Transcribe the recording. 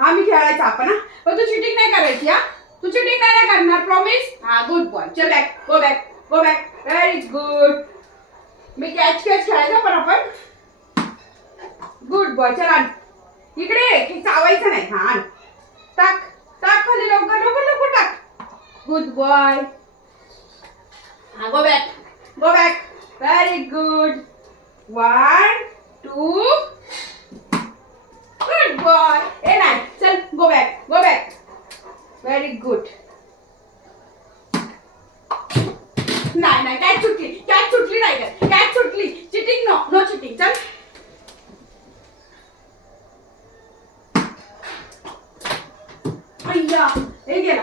हा मी खेळायचा आपण हा. पण तू चिटिंग नाही करायची हा. तू चिटिंग नाही करणार प्रॉमिस. हा गुड बॉय. चल back go back go back. Very good. मी कॅच खेळायचा पण आपण. Good boy. चल आण इकडे. चावायचं नाही. हा आण. टाक टाक खाली लवकर लवकर लवकर टाक. Good boy. हा go back go back. Very good. 1 2 good boy. ए नाही चल go back go back. Very good. नाही नाही कॅच सुटली नाही का कॅच सुटली. Cheating no no cheating. चल अय्या हे गेला.